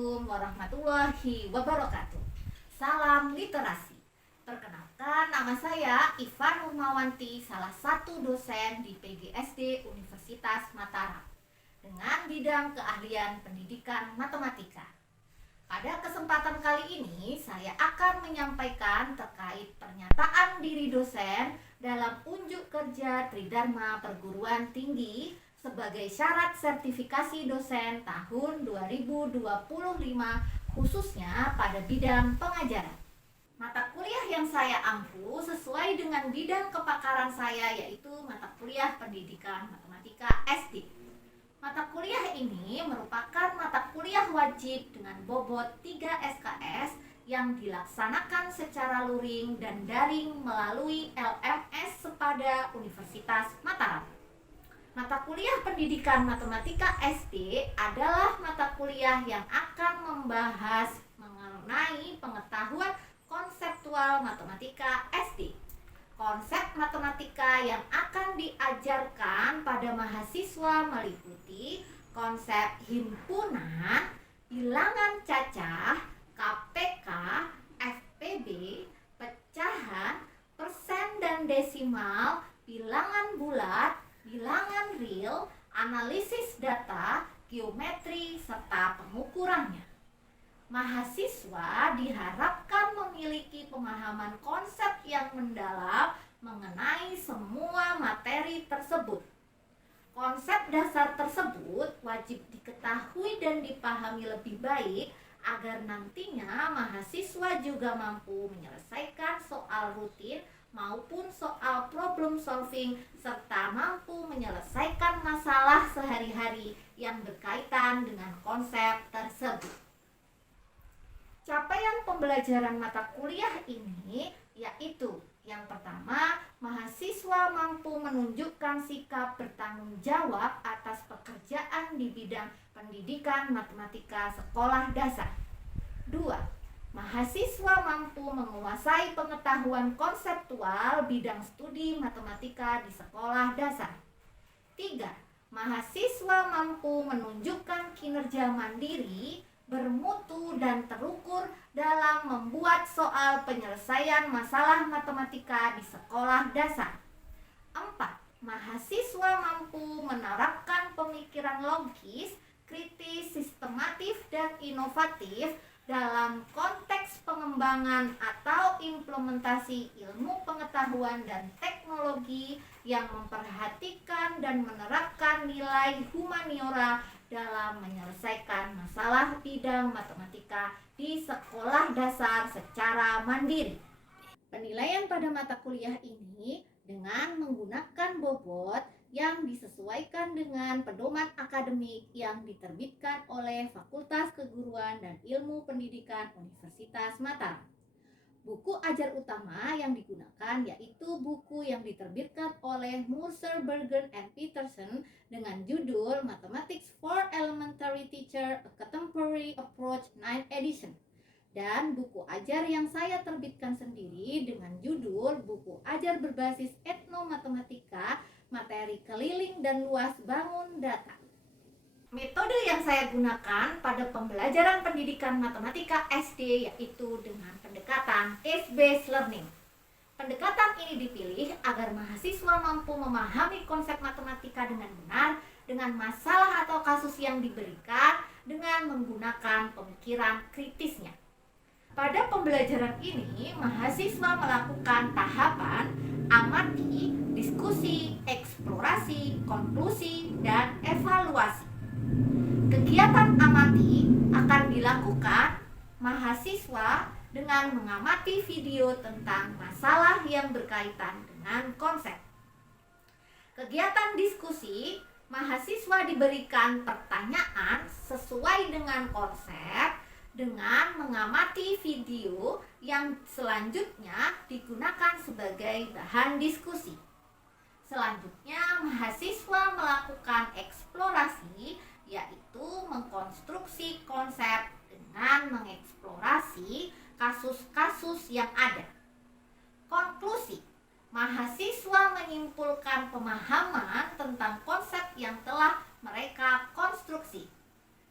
Assalamualaikum warahmatullahi wabarakatuh. Salam literasi. Perkenalkan, nama saya Ivan Nurmawanti, salah satu dosen di PGSD Universitas Mataram dengan bidang keahlian pendidikan matematika. Pada kesempatan kali ini, saya akan menyampaikan terkait pernyataan diri dosen dalam unjuk kerja Tridharma Perguruan Tinggi sebagai syarat sertifikasi dosen tahun 2025, khususnya pada bidang pengajaran. Mata kuliah yang saya ampu sesuai dengan bidang kepakaran saya, yaitu mata kuliah pendidikan matematika SD. Mata kuliah ini merupakan mata kuliah wajib dengan bobot 3 SKS yang dilaksanakan secara luring dan daring melalui LMS Sepada Universitas Mataram. Mata kuliah pendidikan matematika SD adalah mata kuliah yang akan membahas mengenai pengetahuan konseptual matematika SD. Konsep matematika yang akan diajarkan pada mahasiswa meliputi konsep himpunan, bilangan cacah, KPK, FPB, pecahan, persen dan desimal, bilangan bulat, bilangan real, analisis data, geometri, serta pengukurannya. Mahasiswa diharapkan memiliki pemahaman konsep yang mendalam mengenai semua materi tersebut. Konsep dasar tersebut wajib diketahui dan dipahami lebih baik agar nantinya mahasiswa juga mampu menyelesaikan soal rutin maupun soal problem solving serta mampu menyelesaikan masalah sehari-hari yang berkaitan dengan konsep tersebut. Capaian pembelajaran mata kuliah ini yaitu yang pertama, mahasiswa mampu menunjukkan sikap bertanggung jawab atas pekerjaan di bidang pendidikan matematika sekolah dasar. 2. Mahasiswa mampu menguasai pengetahuan konseptual bidang studi matematika di sekolah dasar. 3. Mahasiswa mampu menunjukkan kinerja mandiri, bermutu dan terukur dalam membuat soal penyelesaian masalah matematika di sekolah dasar. 4. Mahasiswa mampu menerapkan pemikiran logis, kritis, sistematif, dan inovatif dalam konteks pengembangan atau implementasi ilmu pengetahuan dan teknologi yang memperhatikan dan menerapkan nilai humaniora dalam menyelesaikan masalah bidang matematika di sekolah dasar secara mandiri. Penilaian pada mata kuliah ini dengan menggunakan bobot yang disesuaikan dengan pedoman akademik yang diterbitkan oleh Fakultas Keguruan dan Ilmu Pendidikan Universitas Mataram. Buku ajar utama yang digunakan yaitu buku yang diterbitkan oleh Mercer, Bergen, and Peterson dengan judul Mathematics for Elementary Teacher, A Contemporary Approach 9th Edition. Dan buku ajar yang saya terbitkan sendiri dengan judul Buku Ajar Berbasis Etnomatematika, Materi Keliling dan Luas Bangun Data. Metode yang saya gunakan pada pembelajaran pendidikan matematika SD yaitu dengan pendekatan case-based learning. Pendekatan ini dipilih agar mahasiswa mampu memahami konsep matematika dengan benar dengan masalah atau kasus yang diberikan dengan menggunakan pemikiran kritisnya. Pada pembelajaran ini, mahasiswa melakukan tahapan amati, diskusi, eksplorasi, konklusi, dan evaluasi. Kegiatan amati akan dilakukan mahasiswa dengan mengamati video tentang masalah yang berkaitan dengan konsep. Kegiatan diskusi, mahasiswa diberikan pertanyaan sesuai dengan konsep dengan mengamati video yang selanjutnya digunakan sebagai bahan diskusi. Selanjutnya, mahasiswa melakukan eksplorasi, yaitu mengkonstruksi konsep dengan mengeksplorasi kasus-kasus yang ada. Konklusi, mahasiswa menyimpulkan pemahaman tentang konsep yang telah mereka konstruksi.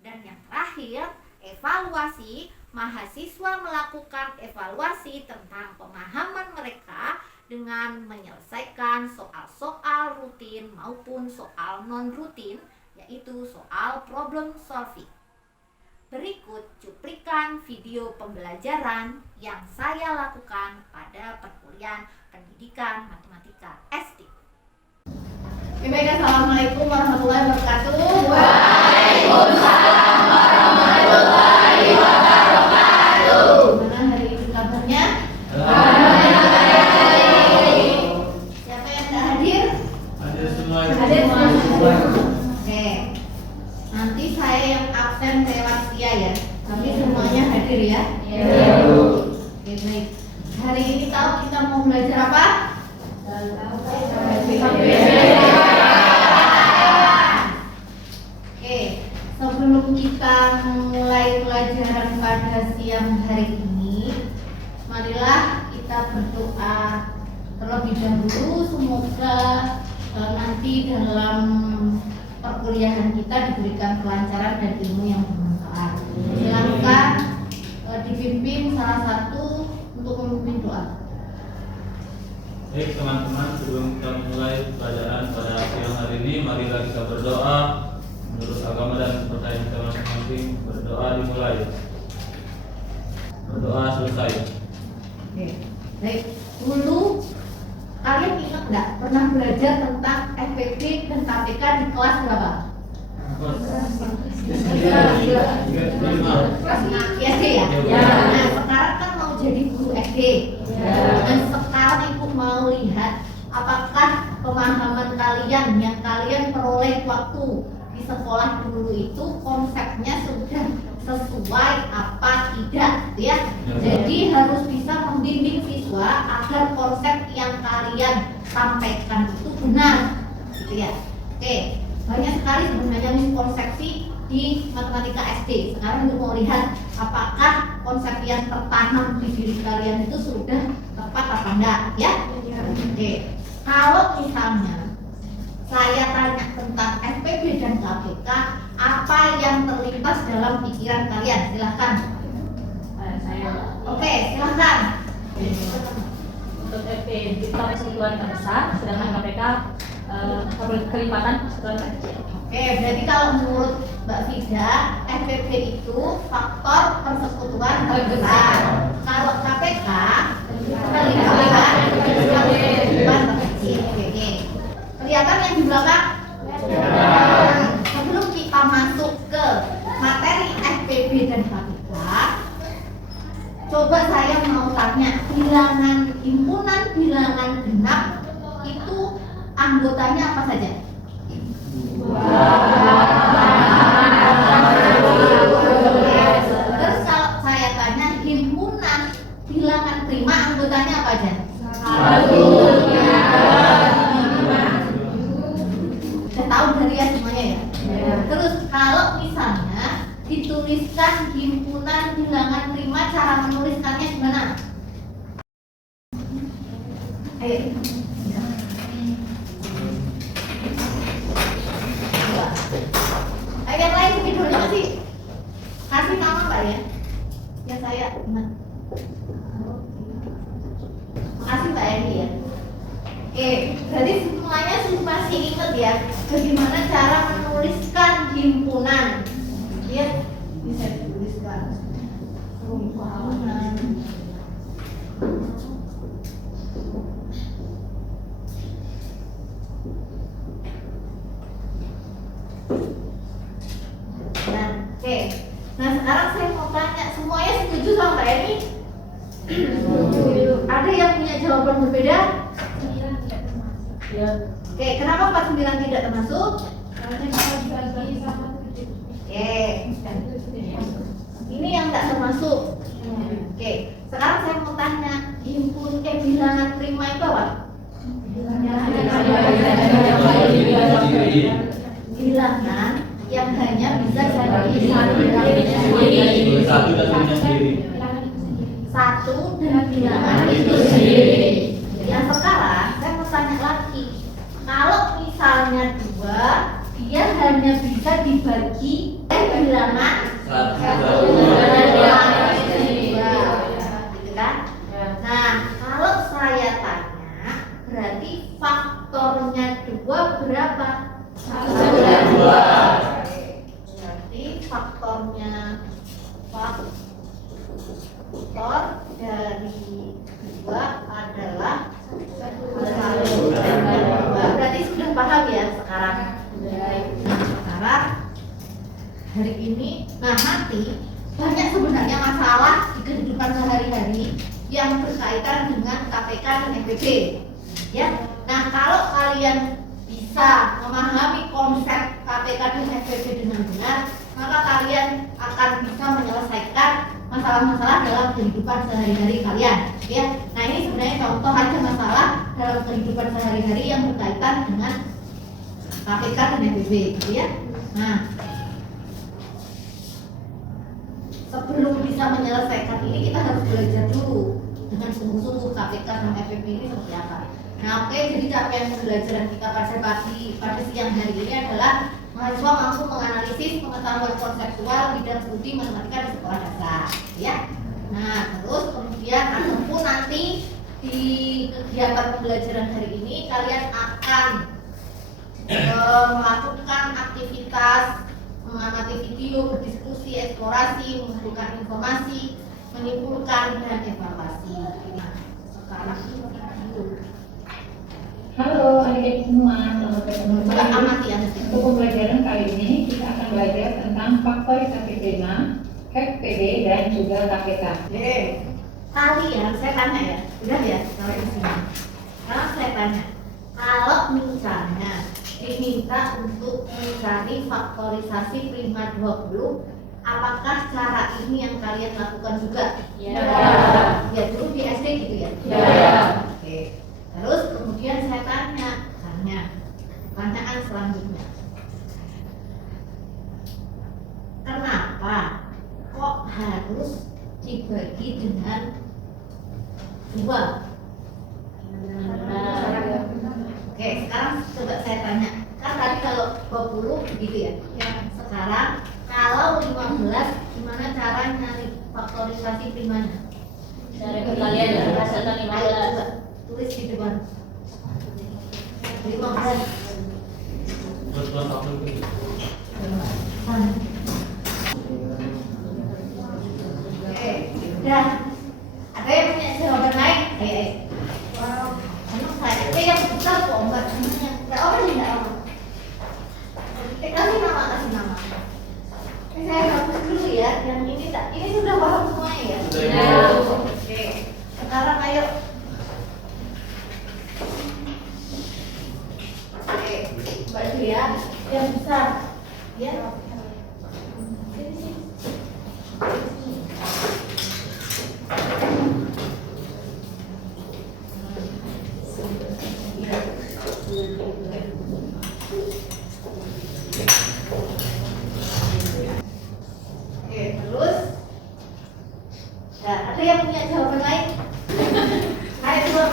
Dan yang terakhir, evaluasi, mahasiswa melakukan evaluasi tentang pemahaman mereka dengan menyelesaikan soal-soal rutin maupun soal non-rutin, yaitu soal problem solving. Berikut cuplikan video pembelajaran yang saya lakukan pada perkuliahan pendidikan matematika SD. Baik, assalamualaikum warahmatullahi wabarakatuh. Waalaikumsalam warahmatullahi wabarakatuh. Gimana hari ini kabarnya? Siapa yang tidak hadir? Hadir semua. Hadir semua. Oke. Nanti saya yang absen lewat via ya. Tapi semuanya hadir ya. Oke, baik. Hari ini tahu kita mau belajar apa? Sebelum kita mulai pelajaran pada siang hari ini, marilah kita berdoa terlebih dahulu. Semoga nanti dalam perkuliahan kita diberikan kelancaran dan ilmu yang bermanfaat. Silakan dipimpin salah satu untuk memimpin doa. Baik teman-teman, sebelum kita mulai pelajaran pada siang hari ini, marilah kita berdoa menurut agama dan kepercayaan kita masing-masing. Berdoa dimulai, berdoa selesai. Oke, baik. Dulu kalian ingat nggak pernah belajar tentang FPP dan KPK di kelas berapa? Kelas SD ya? Nah, sekarang kan mau jadi guru SD. Dan sekarang ibu mau lihat apakah pemahaman kalian yang kalian peroleh waktu di sekolah dulu itu konsepnya sudah sesuai apa tidak, gitu ya. Jadi harus bisa membimbing siswa agar konsep yang kalian sampaikan itu benar, gitu ya. Oke, banyak sekali sebenarnya miskonsepsi di matematika SD. Sekarang ibu mau lihat apakah konsep yang tertanam di diri kalian itu sudah tepat apa enggak, ya? Oke, kalau misalnya saya tanya tentang FPB dan KPK, apa yang terlintas dalam pikiran kalian? Silahkan. Oke, silahkan. Untuk FPB kita persekutuan terbesar, sedangkan KPK kelipatan persekutuan terkecil. Oke, berarti kalau menurut Mbak Fida, FPB itu faktor persekutuan terbesar. Kalau KPK kelipatan persekutuan terkecil. Oke. Kelihatan yang di belakang? Sebelum kita masuk ke materi FPB dan KPK, coba saya mau tanya, bilangan himpunan bilangan genap itu anggotanya apa saja? Terus kalau saya tanya himpunan bilangan prima anggotanya apa aja? Udah tahu dari ya semuanya ya? Terus kalau misalnya dituliskan himpunan bilangan prima, cara menuliskannya gimana? Ayo. Yang lain videonya masih kasih nama Pak ya? Ya saya ingat. Makasih Mbak Eni ya. Oke, berarti semuanya masih ingat ya bagaimana cara menuliskan himpunan. Ya, bisa dituliskan himpunan. Oke, nah sekarang saya mau tanya, semuanya setuju sama Mbak Eni? Ada yang punya jawaban berbeda? Ya. Oke, kenapa 49 tidak termasuk? Oke, ini yang tidak termasuk. Oke, sekarang saya mau tanya, bilangan prima itu apa? Bilangan yang hanya bisa jadi satu dan bilangan itu sendiri. Yang sekarang saya mau tanya lagi, kalau misalnya 2, dia hanya bisa dibagi bilangan 1. eksekutor dari dua adalah berarti sudah paham ya sekarang. Sekarang hari ini, nah nanti banyak sebenarnya masalah di kehidupan sehari-hari yang berkaitan dengan KPK dan FPB. Ya, nah kalau kalian bisa memahami konsep KPK dan FPB dengan benar, maka kalian akan bisa menyelesaikan masalah-masalah dalam kehidupan sehari-hari kalian. Ya, nah ini sebenarnya contoh aja masalah dalam kehidupan sehari-hari yang berkaitan dengan KPK dan FPB, gitu ya. Nah, sebelum bisa menyelesaikan ini kita harus belajar dulu dengan sungguh-sungguh KPK dan FPB ini seperti apa. Nah, oke, jadi capaian pembelajaran kita pada siang hari ini adalah mahasiswa mampu menganalisis pengetahuan konseptual bidang studi matematika di sekolah dasar, ya. Nah, terus kemudian ataupun nanti di kegiatan pembelajaran hari ini kalian akan melakukan aktivitas mengamati video, berdiskusi, eksplorasi, mengumpulkan informasi, menyimpulkan dan evaluasi. Nah, sekarang video. Halo adik-adik semua, selamat ketemu Coba lagi. amati ya. Untuk pembelajaran kali ini kita akan belajar tentang faktorisasi prima, FPB dan juga KPK. Oke, kalian saya tanya ya, udah ya sampai di sini. Sekarang saya tanya, kalau misalnya diminta untuk mencari faktorisasi prima 20, apakah cara ini yang kalian lakukan juga? Ya. Ya dulu di SD gitu ya? Ya. Oke. Terus kemudian saya tanya, pertanyaan selanjutnya. Kenapa kok harus dibagi dengan 2? Oke, sekarang coba saya tanya. Kan tadi kalau 20 begitu ya? Sekarang kalau 15, gimana cara nyari faktorisasi primanya? Dari kalian yang merasakan Ayo 15. coba tulis di depan. 15. Terus faktor itu. Oke, udah. Ada yang punya jawaban lain? Ayo. Emang saya yang besar kok enggak semuanya. Enggak apa sih enggak apa. Kasih nama. Saya hapus dulu ya. Yang ini tak. Ini sudah paham semuanya ya? Sudah. Oke. Sekarang ayo. Oke, Mbak Julia, yang besar. Ya. Sini. Oke, terus. Nah, ada yang punya jawaban lain? Ayo coba.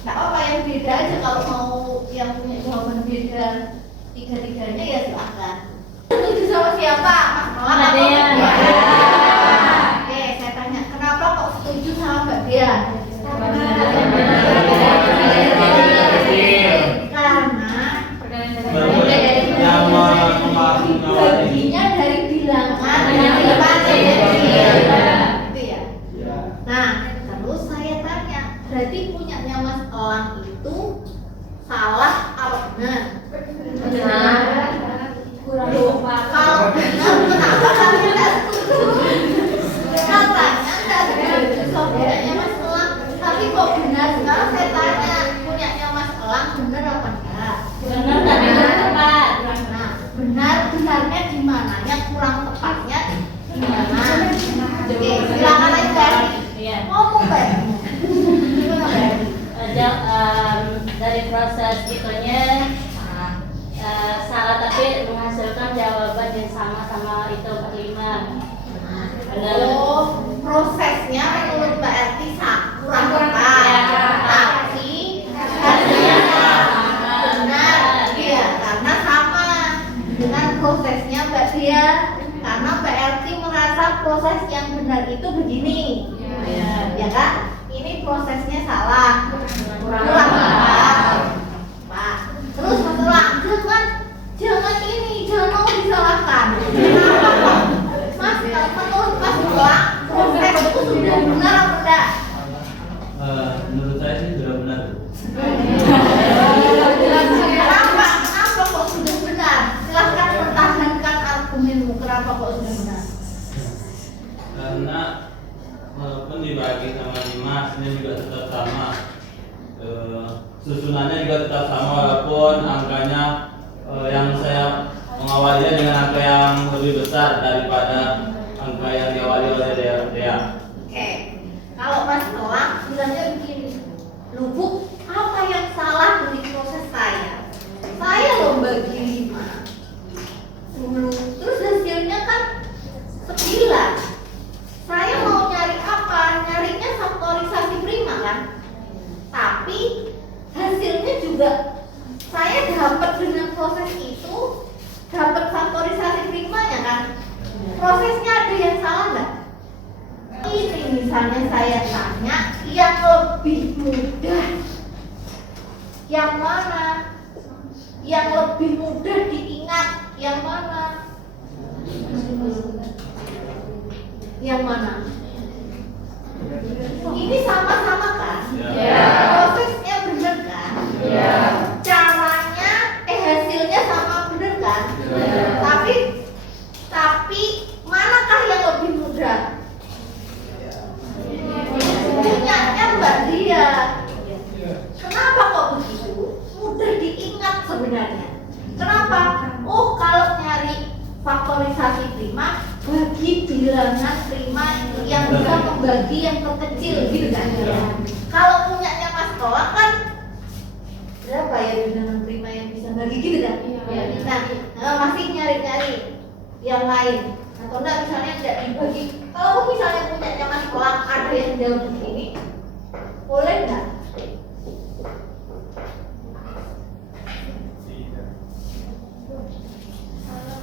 Nggak apa yang beda aja, kalau mau yang punya jawaban beda tiga-tiganya ya silahkan. Setuju sama siapa? Mas Malang Mbak atau Dea. Mbak Dea? Oke, saya tanya, kenapa kok setuju sama Mbak Dea? Karena baginya dari bilangan yang gitu ya. Nah, terus saya tanya, berarti punyanya Mas Elang itu salah apa benar? Benar. Kurang lupa. Kalau benar, kenapa kalian tidak setuju? Katanya tidak setuju saudaranya Mas Elang, tapi kok benar? Sekarang saya tanya, punyanya Mas Elang benar apa enggak? Benar tapi kurang tepat. Nah, benarnya di mana? Yang kurang tepatnya di mana? Oke, silakan aja Bari. Iya. Ngomong Bari. Gimana Bari? Dari proses itunya salah tapi menghasilkan jawaban yang sama itu 45. Benar. Oh, prosesnya menurut Mbak Erti kurang tepat, Ya. tapi hasilnya benar, iya, karena sama dengan prosesnya Mbak Dia. Karena Mbak Erti merasa proses yang benar itu begini, ya kan? Ini prosesnya salah, kurang tepat. Pak, terus Mas Elang, jangan ini besar daripada angka yang diawali oleh Dea. Oke, kalau Mas Noah bilangnya begini, "Loh Bu, apa yang salah dari proses saya? Saya lomba 5 dulu, terus hasilnya kan 9. Saya mau nyari apa? Nyarinya faktorisasi prima kan? Tapi hasilnya juga saya dapat dengan proses itu, dapat faktorisasi primanya kan? Prosesnya ada yang salah nggak? Ini misalnya saya tanya yang lebih mudah, yang mana? Yang lebih mudah diingat, yang mana? Yang mana? Ini sama-sama kan? Ya. Prosesnya bener kan? Ya. Caranya, hasilnya sama bener kan? Ya. Tapi manakah yang lebih mudah? Punyanya Mbak Dia. Kenapa kok begitu? Mudah diingat sebenarnya. Kenapa? Oh, kalau nyari faktorisasi prima, bagi bilangan prima yang bisa membagi yang terkecil gitu kan? Kalau punyanya Mas Tola kan berapa ya bilangan prima yang bisa bagi gitu kan? Nah, masih nyari-nyari yang lain atau enggak misalnya tidak dibagi. Kalau misalnya punyanya Mas Tola ada yang jauh begini, boleh nggak?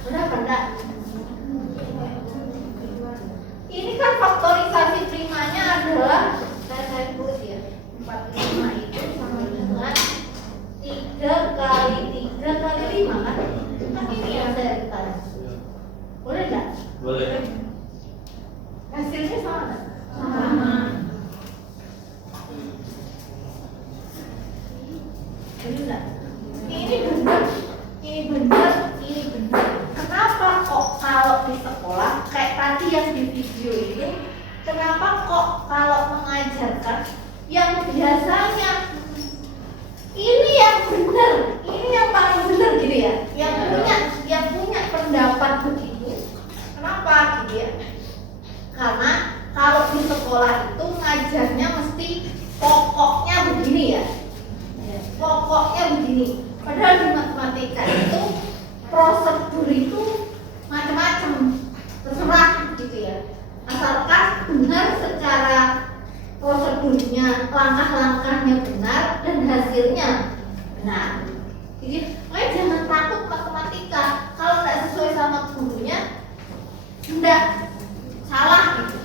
Benar. Ini kan faktorisasi primanya adalah saya tulis ya, 45 itu sama dengan 3 kali 3 kali 5 kan? Kan ini yang saya tanya. Boleh nggak? Boleh. Hasilnya sama nggak? Sama. Benar. Ini benar. Ini benar. Ini benar. Kenapa kok kalau di sekolah kayak tadi yang di video ini, kenapa kok kalau mengajarkan yang biasanya ini yang benar, ini yang paling benar gitu ya, yang punya pendapat begitu. Kenapa gitu ya? Karena kalau di sekolah itu ngajarnya mesti pokoknya begini ya. Pokoknya begini. Padahal di matematika itu prosedur itu macam-macam, terserah gitu ya. Asalkan benar secara prosedurnya, langkah-langkahnya benar dan hasilnya benar. Jadi makanya jangan takut matematika. Kalau nggak sesuai sama gurunya, enggak salah gitu.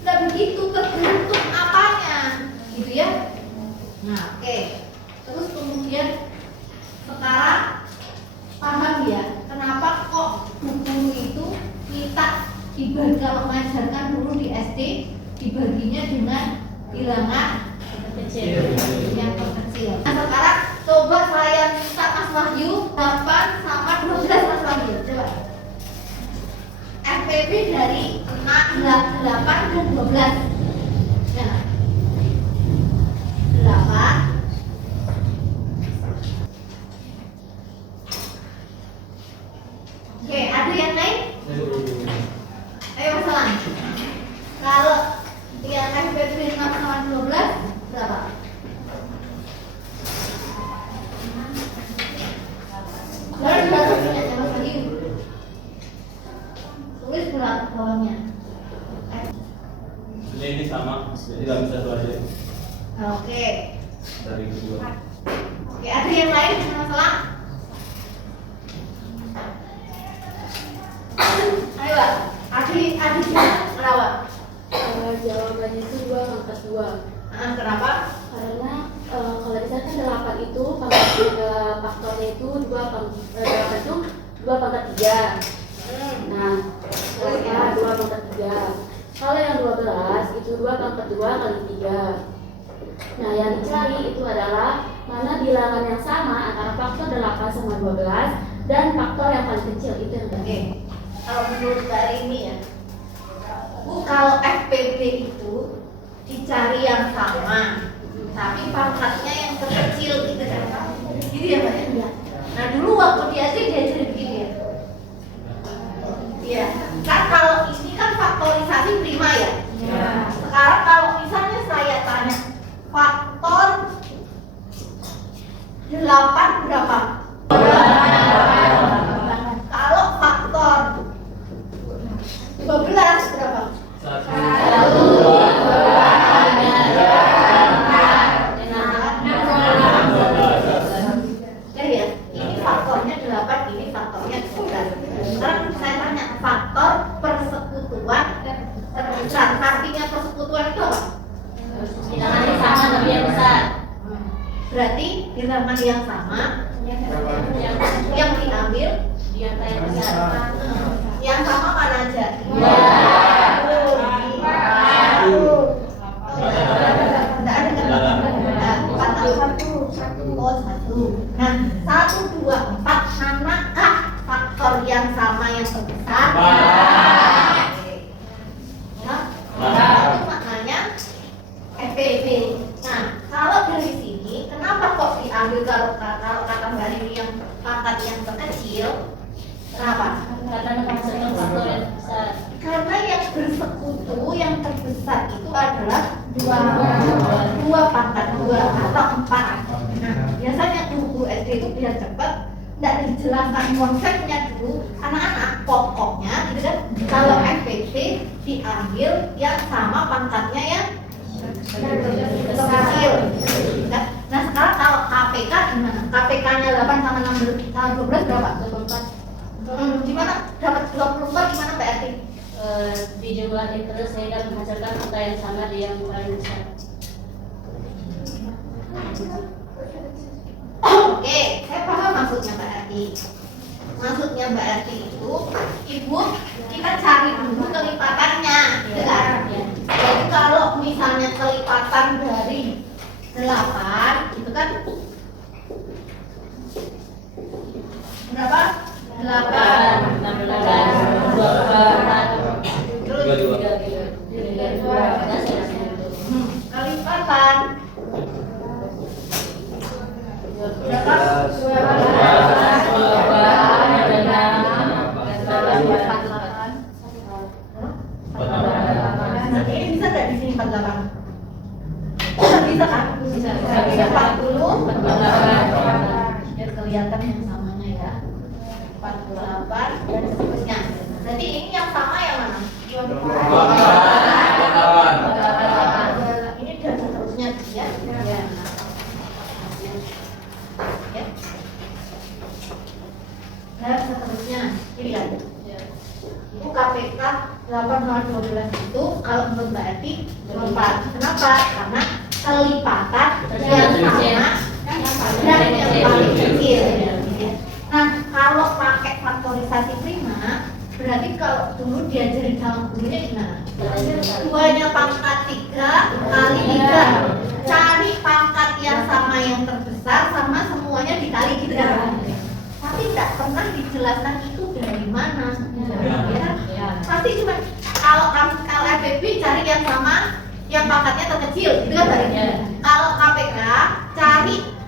Enggak begitu, tergantung apanya gitu ya. Nah, oke. Terus kemudian sekarang paham ya kenapa kok guru itu kita dibagi kalau mengajarkan dulu di SD dibaginya dengan bilangan Kecil. yang terkecil. Nah sekarang coba saya minta Mas Wahyu 8 sama 12 Mas Wahyu coba FPB dari 8 dan 12 ya. 8 Oke, ada yang lain? Ayo Mas Elang. Kalau yang FPB 5 sama 12 berapa? Baru berapa punya Mas Wahyu? Tulis berapa bawahnya? Ini sama, jadi nggak bisa dua aja Oke. dari kedua. Oke, ada yang lain Mas Elang? Ayo, Adi berapa? Jawabannya itu 2 pangkat 2. Kenapa? Karena kalau misalkan 8 itu faktornya itu 8 itu 2 pangkat 3. Nah, kenapa 2 pangkat 3? Kalau yang 12 itu 2 pangkat 2 kali 3. Nah, yang dicari itu adalah mana bilangan yang sama antara faktor 8 sama 12 dan faktor yang paling kecil itu yang Oke. Kalau menurut hari ini ya, Bu, kalau FPB itu dicari yang sama, tapi pangkatnya yang terkecil gitu kan? Gitu ya Mbak? Nah dulu waktu di SD diajarin begini ya. Iya. berarti bilangan yang sama yang diambil di angka yang besar. yang sama mana aja? Dua. Tidak ada kan? Empat satu. Oh satu. Nah 1, 2, 4 manakah faktor yang sama yang terbesar? Ya, itu maknanya FPB. Nah kalau dari sini kenapa kok diambil kalau kata Mbak Riri yang pangkat yang terkecil? Kenapa? Karena menghasilkan faktor yang besar. Karena yang bersekutu yang terbesar itu adalah dua pangkat 2 atau 4. Nah, biasanya guru SD itu biar cepat tidak dijelaskan konsepnya dulu anak-anak pokoknya gitu kan. Kalau FPP diambil yang sama pangkatnya yang kecil. Nah sekarang kalau KPK gimana? KPK-nya 8 sama 12 berapa? 24. Gimana? Dapat 24 gimana Mbak Ati? Dijumlahin terus sehingga menghasilkan angka yang sama di yang paling besar. Oke, saya paham maksudnya Mbak Ati. Maksudnya Mbak Ati itu, Ibu kita cari dulu kelipatannya, gitu kan? Jadi kalau misalnya kelipatan dari 8, itu kan berapa? 8. 16, 24, Terus 32. kelipatan berapa? 48. Nah, ini bisa nggak di sini 48? Bisa kan? Bisa 40, 48. Biar kelihatan yang samanya ya. 48 dan seterusnya. Jadi ini yang sama yang mana? 48. Ini dan seterusnya ya. Ya. Dan seterusnya. Ini lihat. Itu KPK 8 sama 12 itu kalau menurut Mbak Ati 24. Kenapa? Karena kelipatan yang sama dan yang paling kecil. Nah, kalau pakai faktorisasi prima, berarti kalau dulu diajarin sama gurunya gimana? 2-nya pangkat 3 kali 3. Cari pangkat yang sama yang terbesar sama semuanya dikali gitu kan? Tapi tidak pernah dijelaskan itu dari mana. Ya. Pasti cuma kalau FPB cari yang sama yang pangkatnya terkecil gitu kan baliknya. Kalau KPK cari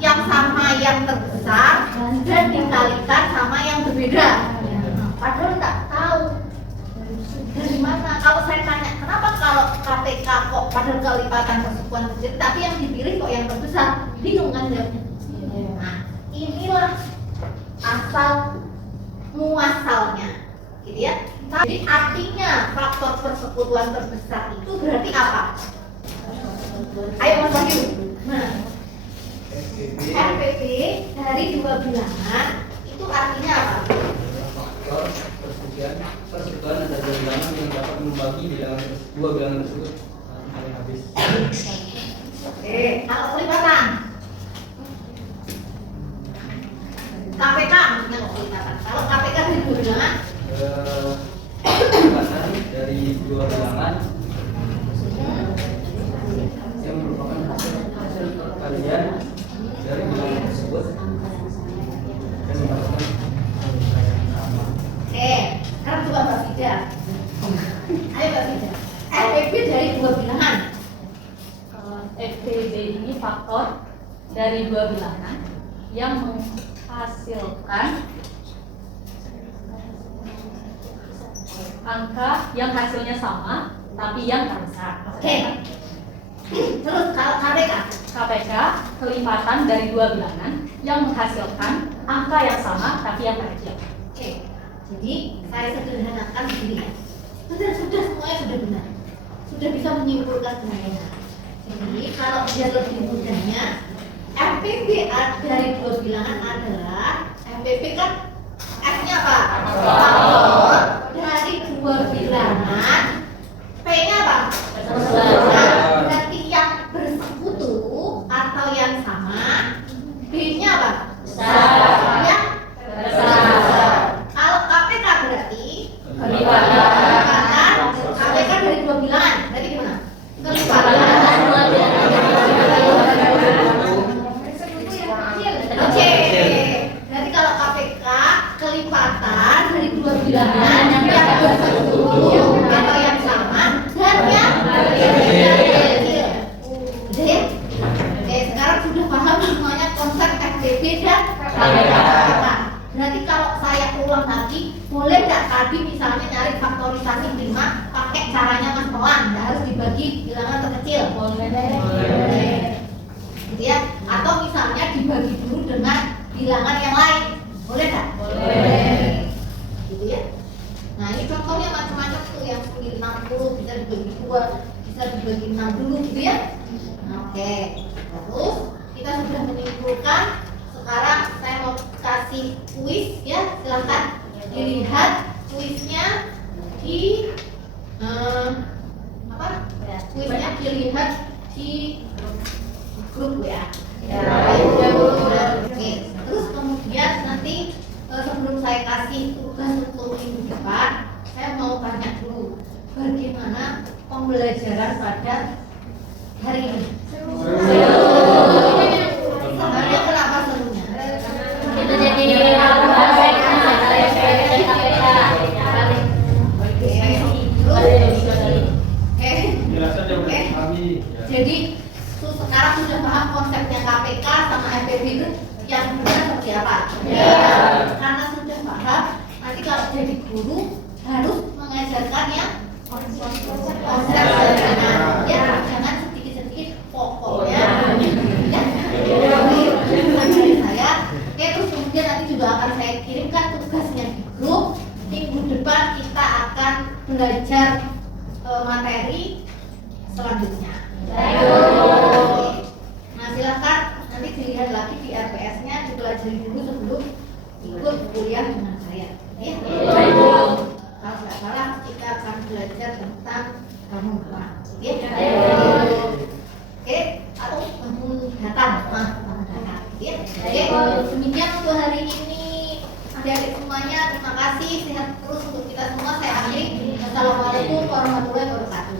yang sama yang terbesar dan dikalikan sama yang berbeda. Padahal nggak tahu dari mana. Kalau saya tanya kenapa kalau KPK kok padahal kelipatan persekutuan kecil tapi yang dipilih kok yang terbesar, bingung kan jawabnya. Nah inilah asal muasalnya gitu ya. Jadi artinya faktor persekutuan terbesar itu berarti apa? Ayo Mas Wahyu. Nah, FPP dari 2 bilangan itu artinya apa? Faktor persekutuan antara 2 bilangan yang dapat membagi dua bilangan tersebut sampai habis. Oke, kalau kelipatan KPK maksudnya kok kelipatan. Kalau KPK dari 2 bilangan Kelipatan dari 2 bilangan yang merupakan hasil perkalian dari bilangan tersebut dan mendapatkan angka yang sama. Oke, sekarang coba Mbak Fida. Ayo Mbak Fida. FPP dari 2 bilangan. FPB ini faktor dari 2 bilangan yang menghasilkan angka yang hasilnya sama tapi yang terbesar. Oke. Terus kalau KPK kelipatan dari 2 bilangan yang menghasilkan angka yang sama tapi yang terkecil. Oke. Jadi saya sederhanakan begini ya. Sudah semuanya sudah benar. Sudah bisa menyimpulkan semuanya. Jadi kalau biar lebih mudahnya FPB dari 2 bilangan adalah FPB kan F-nya apa? Faktor dari 2 bilangan. P-nya apa? Nah, berarti yang bersekutu atau yang sama bilangan yang bersebut atau yang sama dan yang kecil. Udah ya? Oke, sekarang sudah paham semuanya konsep FBB dan KPK. Berarti kalau saya ulang lagi, boleh nggak tadi misalnya nyari faktorisasi 5 pakai caranya Mas Pelan, nggak harus dibagi bilangan terkecil. Boleh. Gitu ya? Atau misalnya dibagi dulu dengan bilangan yang lain, boleh nggak? Boleh. Gitu ya? Nah ini contohnya macam-macam tuh, yang 60 bisa dibagi 2, bisa dibagi 6 dulu gitu ya. Nah, oke. Terus kita sudah menyimpulkan. Sekarang saya mau kasih kuis ya, silahkan dilihat kuisnya di kuisnya dilihat di grup ya. Oke. Terus kemudian nanti sebelum saya kasih tugas untuk minggu depan, saya mau tanya dulu bagaimana pembelajaran pada hari ini. Sebenarnya kenapa serunya? Itu jadi Jadi sekarang sudah paham konsepnya KPK sama FBB itu yang benar seperti apa? Karena sudah paham, nanti kalau jadi guru harus mengajarkan yang konsep sederhana. Ya, jangan sedikit-sedikit pokoknya. Ya, dari saya. Oke, terus kemudian nanti juga akan saya kirimkan tugasnya di grup. Minggu depan kita akan belajar materi selanjutnya. Nah silakan nanti dilihat lagi di RPS-nya, dipelajari dulu sebelum ikut kuliah dengan saya. Ya. Kalau nggak salah kita akan belajar tentang bangun rumah. Ya. Oke, atau bangun datang, bangun datang. Ya. Oke, demikian untuk hari ini. Adik-adik semuanya, terima kasih, sehat terus untuk kita semua. Saya akhiri. Wassalamualaikum warahmatullahi wabarakatuh.